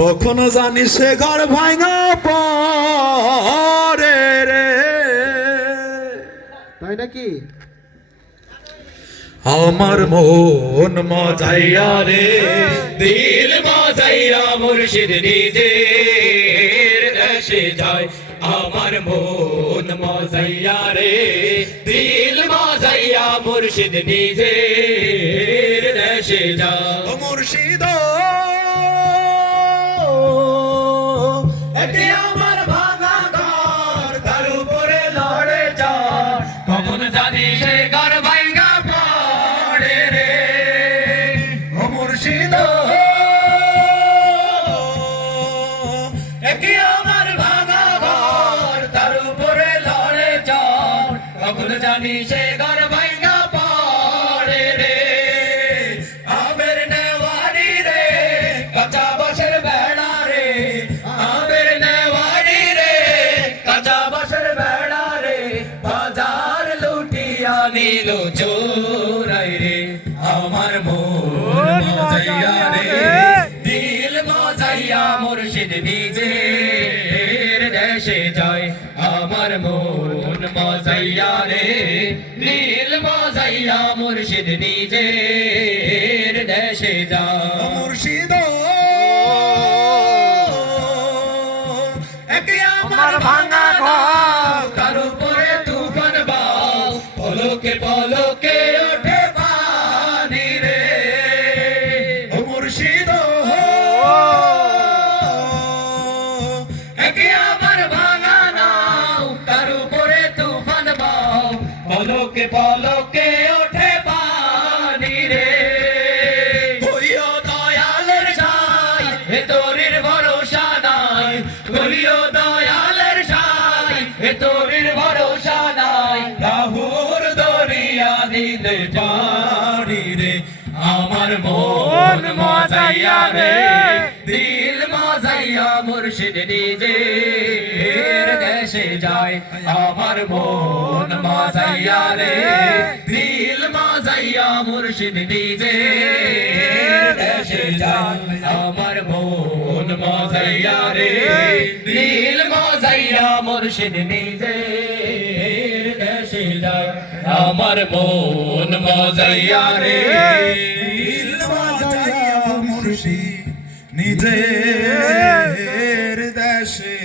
কখনো জানি সে ঘর ভাঙা পরে রে। তাই নাকি? আমার মন মজাইয়া রে, দিল মজাইয়া মুর্শিদ নিজের দেশে যায়। আমার মন মজাইয়া রে, দিল মজাইয়া মুর্শিদ নিজের দেশে যায়। ও মুর্শিদ এতে আমার ভাঙা ঘর, তার উপরে লড়ে যায়। কখন জানি সে ঘর ভাঙা পড়ে রে। ও মুর্শিদ একে আমার ভাঙা ঘর, তার উপরে লড়ে যায়। কখন জানি সে ঘর ভাঙা পড়ে রে। আমের নেওয়ারি রে, কাঁচা বাঁশের বেড়া রে। আমের নেওয়ারি রে, কাঁচা বাঁশের বেড়া রে। বাজার লুটিয়া নিল চোরাই রে। আমার মন মজাইয়া রে, দিল মজাইয়া মুর্শিদ নিজের দেশে যায়। আমার মন মজাইয়া রে, দিল মজাইয়া মুর্শিদ নিজের দেশে যায়। মুর্শিদ একে আমার ভাঙা ঘর, তার উপরে তুফান বাও। পলকে পলকে ওঠে পানি রে। ও মুর্শিদ একে আমার ভাঙা নাও, তার উপরে তুফান বাও। পলকে পলকে ওঠে পানি রে। কইও দয়ালের সাই, এ তোরির ভরসা নাই। কইও দয়ালের সাই, এ তোরির ভরসা নাই। রাহুর দরিয়া দিলে পানি রে। আমার মন মজাইয়া রে, দিল মজাইয়া মুর্শিদ নিজের দেশে যায়। আমার মন মজাইয়া রে, দিল মজাইয়া মুর্শিদ নিজের দেশে যায়। আমার মন মজাইয়া রে, দিল মজাইয়া মুর্শিদ নিজের দেশে যায়। আমার মন মজাইয়া রে, দিল মজাইয়া মুর্শিদ নিজের দেশে